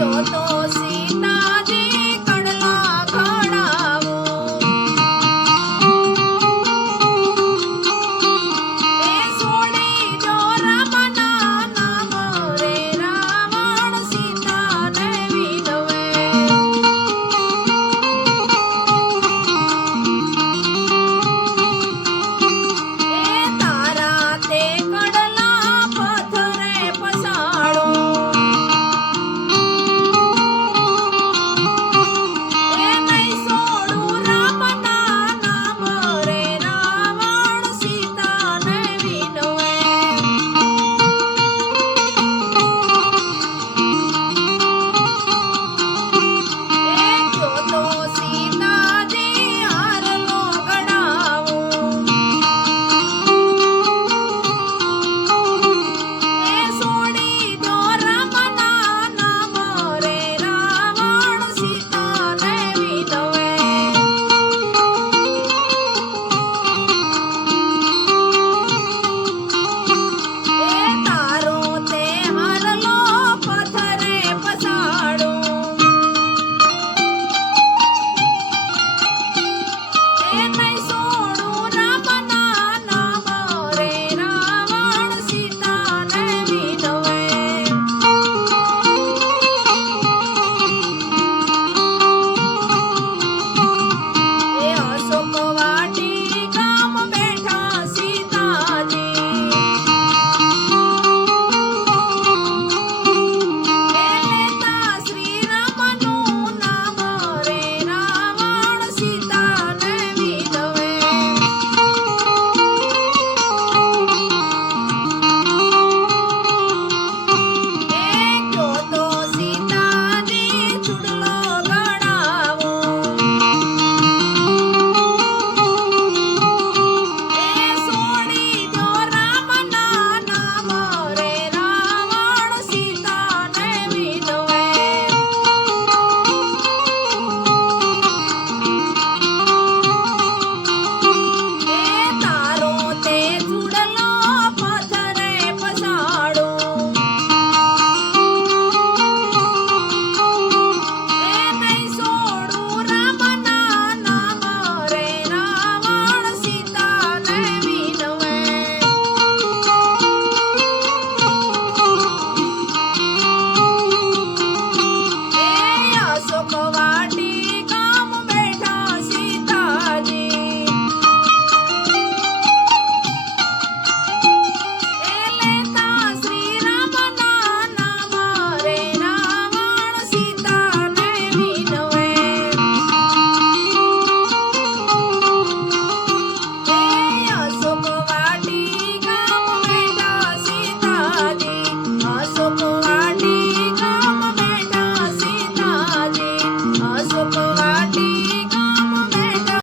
ちょう。